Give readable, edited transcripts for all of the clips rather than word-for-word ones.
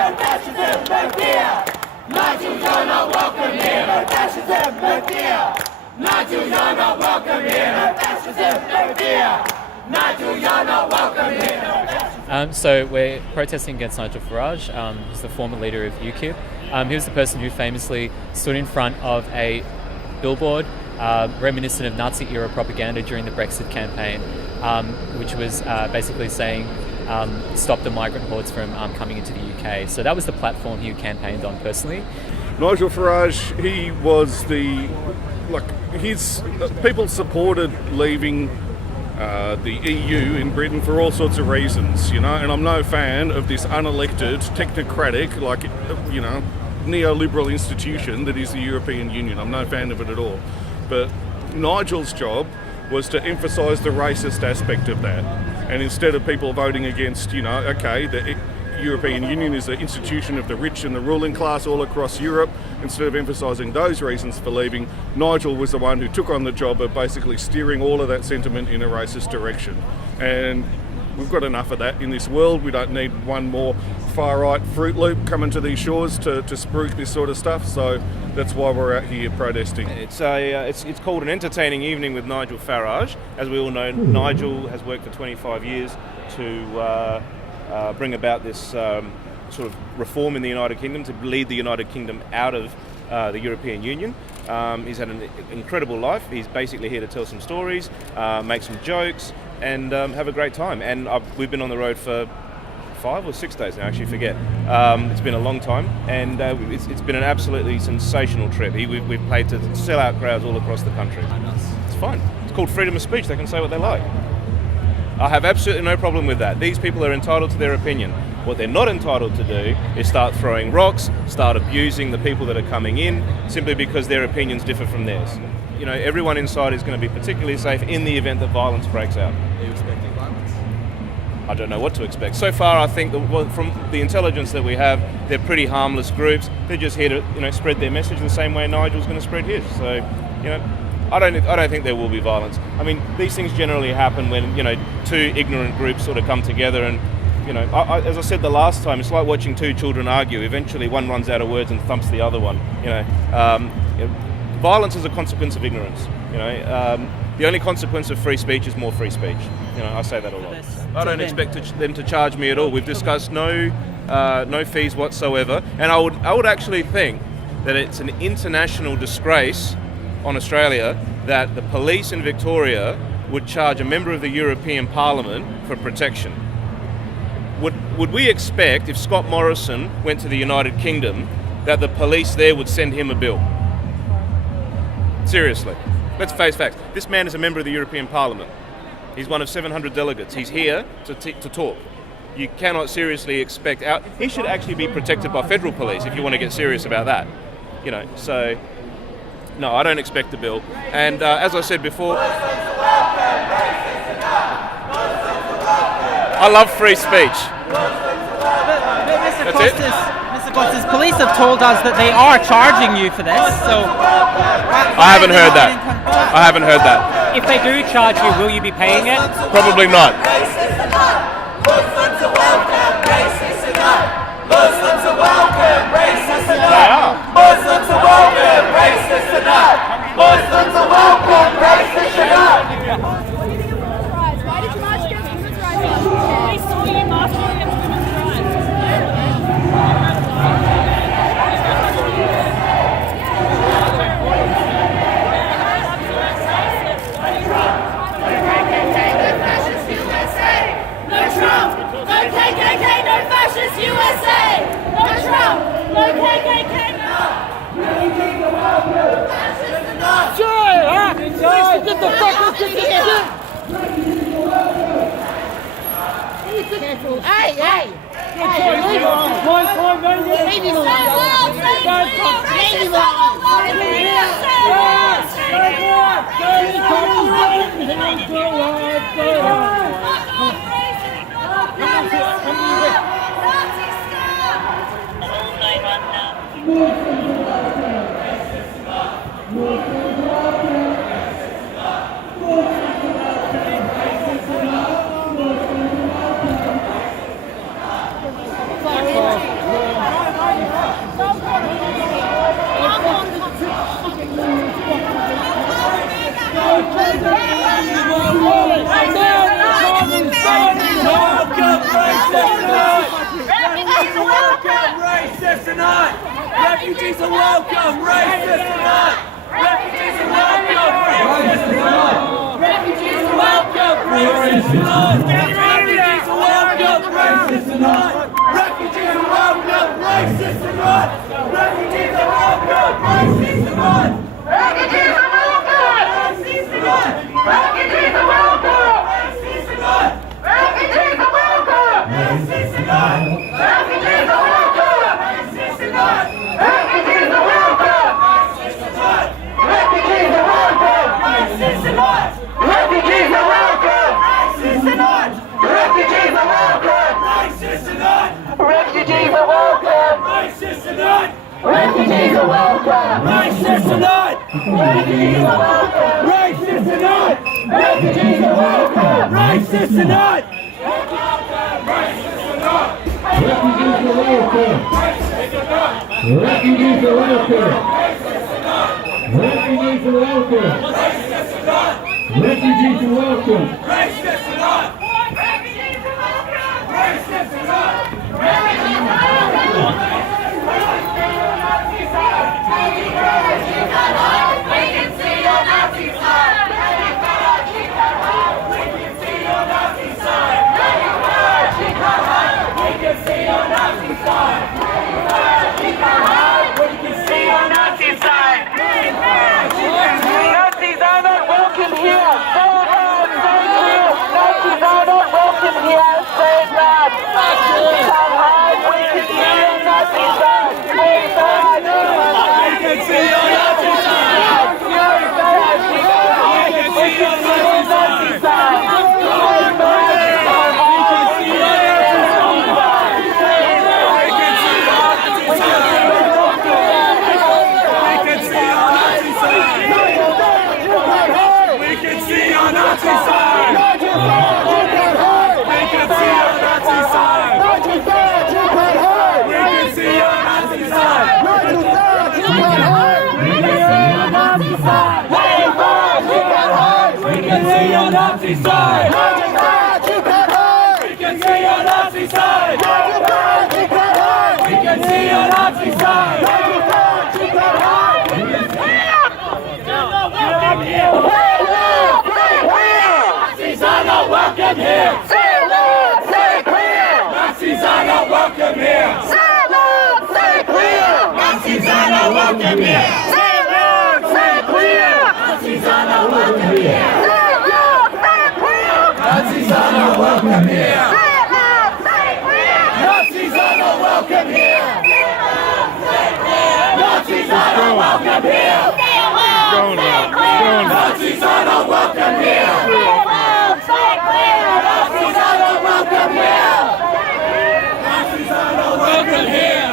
No fascism, no fear. Nigel, you're not welcome here. No fascism, no fear. Nigel, you're not welcome here. No fascism, no fear. Nigel, you're not welcome here. No fascism. So we're protesting against Nigel Farage. He's the former leader of UKIP. He was the person who famously stood in front of a billboard reminiscent of Nazi-era propaganda during the Brexit campaign, which was basically saying stop the migrant hordes from coming into the UK. So that was the platform he campaigned on personally. Nigel Farage, he was people supported leaving the EU in Britain for all sorts of reasons, and I'm no fan of this unelected, technocratic, neoliberal institution that is the European Union. I'm no fan of it at all. But Nigel's job was to emphasise the racist aspect of that. And instead of people voting against, the European Union is an institution of the rich and the ruling class all across Europe, instead of emphasising those reasons for leaving, Nigel was the one who took on the job of basically steering all of that sentiment in a racist direction. And we've got enough of that in this world. We don't need one more far-right Fruit Loop coming to these shores to spruik this sort of stuff. So that's why we're out here protesting. It's called An Entertaining Evening with Nigel Farage. As we all know, Nigel has worked for 25 years to bring about this sort of reform in the United Kingdom, to lead the United Kingdom out of the European Union. He's had an incredible life. He's basically here to tell some stories, make some jokes, and have a great time. And we've been on the road for 5 or 6 days now, I actually forget. It's been a long time, and it's been an absolutely sensational trip. We've played to sell-out crowds all across the country. It's fine. It's called freedom of speech. They can say what they like. I have absolutely no problem with that. These people are entitled to their opinion. What they're not entitled to do is start throwing rocks, start abusing the people that are coming in, simply because their opinions differ from theirs. Everyone inside is going to be particularly safe in the event that violence breaks out. Are you expecting violence? I don't know what to expect. So far, I think that from the intelligence that we have, they're pretty harmless groups. They're just here to, spread their message the same way Nigel's going to spread his. So, I don't think there will be violence. I mean, these things generally happen when, two ignorant groups sort of come together and, as I said the last time, it's like watching two children argue. Eventually one runs out of words and thumps the other one. Violence is a consequence of ignorance. The only consequence of free speech is more free speech. I say that a lot. I don't expect them to charge me at all. We've discussed no fees whatsoever, and I would actually think that it's an international disgrace on Australia that the police in Victoria would charge a member of the European Parliament for protection. Would we expect, if Scott Morrison went to the United Kingdom, that the police there would send him a bill? Seriously, let's face facts. This man is a member of the European Parliament. He's one of 700 delegates. He's here to talk. You cannot seriously expect he should actually be protected by federal police if you want to get serious about that. So no, I don't expect the bill. And as I said before, I love free speech. Mr. Costas, police have told us that they are charging you for this, so... I haven't heard that. If they do charge you, will you be paying it? Probably not. Muslims are welcome, racists are not. Muslims are welcome, racists are not. They are. Muslims are welcome, racists are not. Muslims are welcome, racists are not. What do you think of women's rights? Why did you march against women's rights? We saw you marching against women's rights. No Trump, no KKK, no fascist USA. No Trump, no KKK, no. Fascists are not. Get the fuck up, get this shit! Hey! Leave him are not! Refugees are welcome! Racists are not! Refugees are welcome! Racists are not! Refugees are welcome! Racists are not! Refugees are welcome! Racists are not! Refugees are welcome! Racists are not! Refugees are welcome! Racists are not! Refugees are welcome! Racists are not! Refugees are welcome! Racists are not! Refugees are welcome! Racists are not! Refugees are welcome! Racists are not! Refugees are welcome! Racists are not! Refugees are welcome! Racists are not! Refugees are welcome! Racists are not! Refugees are welcome! Racists are not! Refugees are welcome! Racists are not! Refugees are welcome! Racists are not! Refugees are welcome! Racists are not! Refugees are welcome! Racists are not! Refugees are welcome! Refugees are welcome! Refugees are welcome! Refugees are welcome! Racists are not! Refugees are welcome! Racists are not! Refugees are welcome! We can see your Nazi side! We can see your Nazi side! We can see your Nazi side! We can see your Nazi side! Nazis are not welcome here! Say it loud! Say it clear! Nazis are not welcome here! Say it loud! Come hard! We can see your Nazi side! Say it loud! We can see your Nazi side! We can see your Nazi side! Nazi side! We can see your Nazi side! We can see your Nazi side! Nazis are not welcome here! Say loud, say clear! Nazis are not welcome here! Say loud, say clear! Nazis are not welcome here! Say loud, say clear! Nazis are not welcome here! Nazis are not welcome here! Say it loud, say it clear! Nazis are not welcome here! Say it loud, say it clear! Nazis are not welcome here! Say it loud, say it clear! Nazis are not welcome here! Say it loud, say it clear! Nazis are not welcome here! Nazis are not welcome here!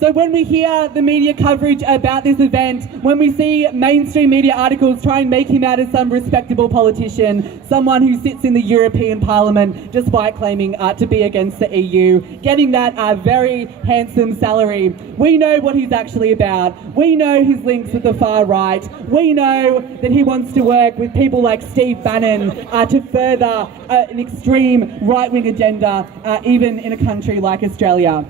So when we hear the media coverage about this event, when we see mainstream media articles try and make him out as some respectable politician, someone who sits in the European Parliament despite claiming to be against the EU, getting that very handsome salary, we know what he's actually about. We know his links with the far right. We know that he wants to work with people like Steve Bannon to further an extreme right-wing agenda, even in a country like Australia.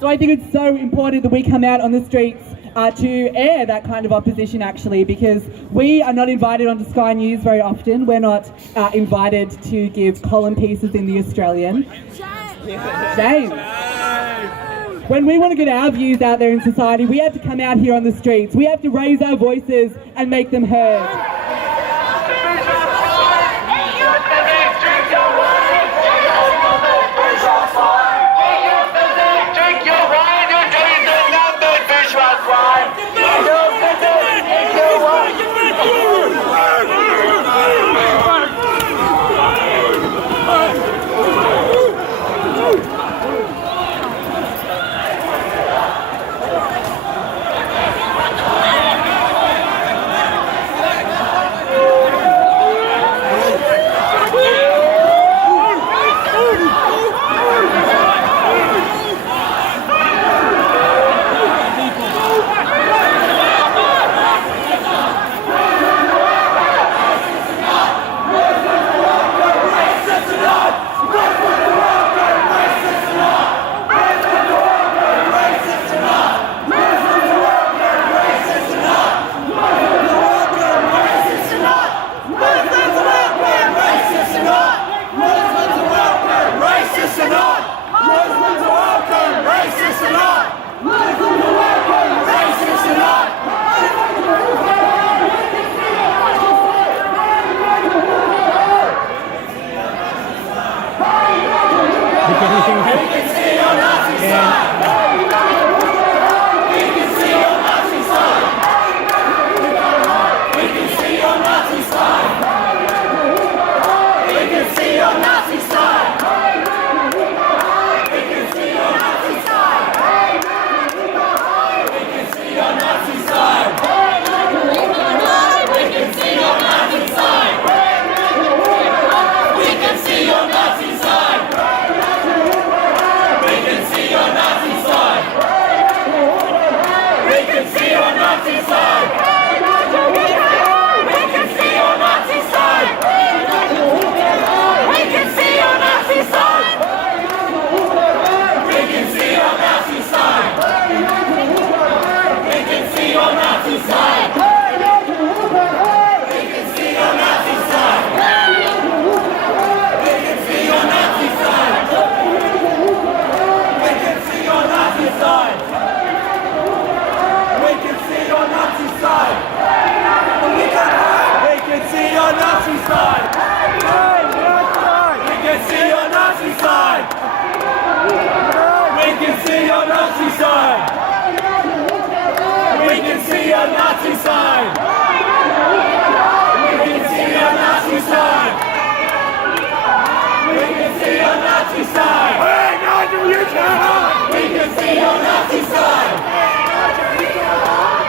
So I think it's so important that we come out on the streets to air that kind of opposition, actually, because we are not invited onto Sky News very often. We're not invited to give column pieces in The Australian. Shame. When we want to get our views out there in society, we have to come out here on the streets. We have to raise our voices and make them heard. your Nazi sign. We can see your Nazi sign. We can see your Nazi sign. Hey, Nigel, you can. We can see your Nazi sign.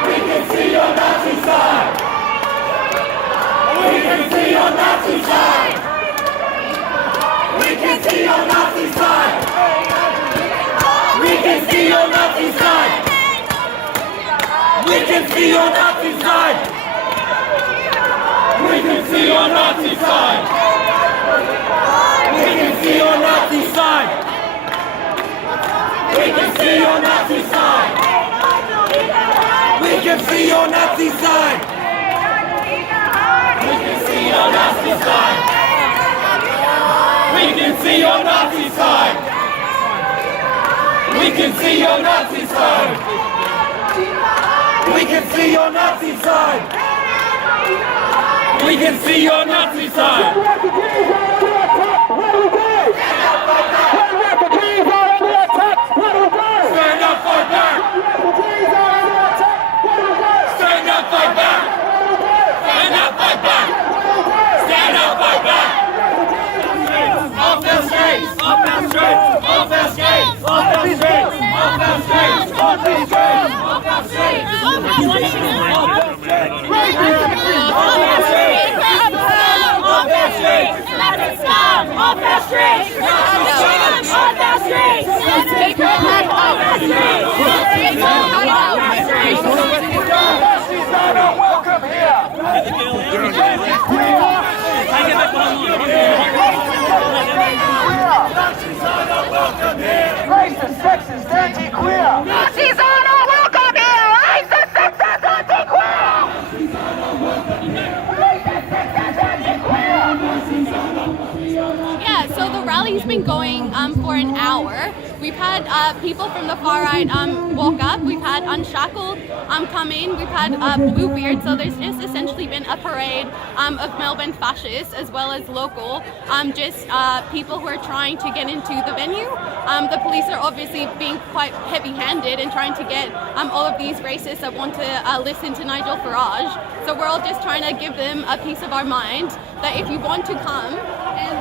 We can see your Nazi sign. We can see your Nazi sign. We can see your Nazi sign. We can see your Nazi sign. We can see your Nazi sign. We can see your Nazi sign. We can see your Nazi sign. We can see your Nazi sign. We can see your Nazi sign. We can see your Nazi sign. We can see your Nazi sign. We can see your Nazi sign. We can see your Nazi sign. We can see your Nazi sign. Stand up, fight back. Stand up, fight back. Stand up, fight back. Stand up, fight back. Off the streets! Off the streets! Off the streets! Off the streets! Off the streets! Off the streets! Off the streets! Off the streets! Off the streets! Let it stop! Off the streets! Off the streets! Off the streets! Take your head off the streets! Take your head off the streets! She's not welcome here! Racist, sexist, anti-queer! Nazis are not welcome here! Racist, sexist, anti-queer! Racist, sexist, anti-queer! Yeah, so the rally's been going for an hour. We've had people from the far right walk up. We've had Unshackled come in. We've had Bluebeard. So there's just essentially been a parade of Melbourne fascists as well as local, just people who are trying to get into the venue. The police are obviously being quite heavy-handed and trying to get all of these racists that want to listen to Nigel Farage. So we're all just trying to give them a piece of our mind that if you want to come and...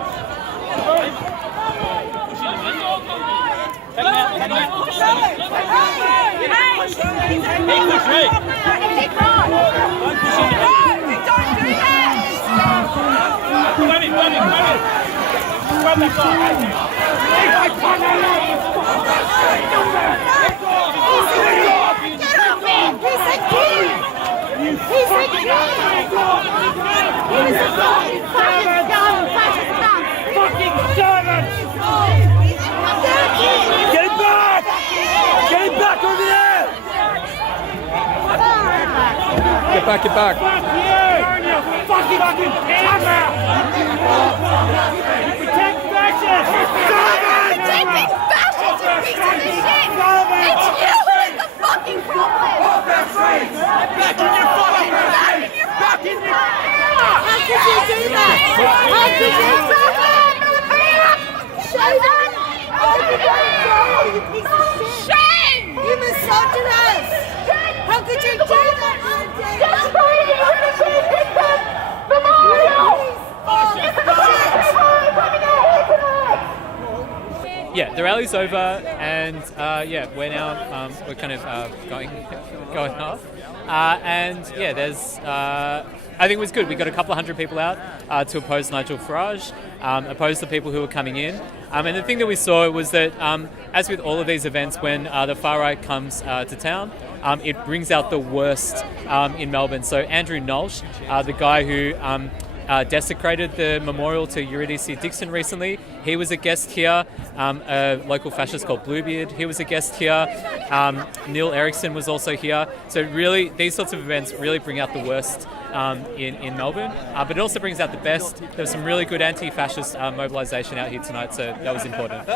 Get back. Fuck you! Fucking camera! You protect fascists! Protecting fascists, you piece of shit! It's you who is the fucking problem! Off that street! Back in your fucking Back in your fucking How could you do that? How could you do that? You piece of shit! Shame! You misogynist! How could you do that? Yeah, the rally's over, and we're now we're kind of going off, and yeah, there's I think it was good. We got a couple of hundred people out to oppose Nigel Farage, oppose the people who were coming in, and the thing that we saw was that as with all of these events, when the far right comes to town, it brings out the worst in Melbourne. So Andrew Nolsh, the guy who desecrated the memorial to Eurydice Dixon recently, he was a guest here. A local fascist called Bluebeard, he was a guest here. Neil Erickson was also here. So really, these sorts of events really bring out the worst in Melbourne, but it also brings out the best. There was some really good anti-fascist mobilisation out here tonight, so that was important.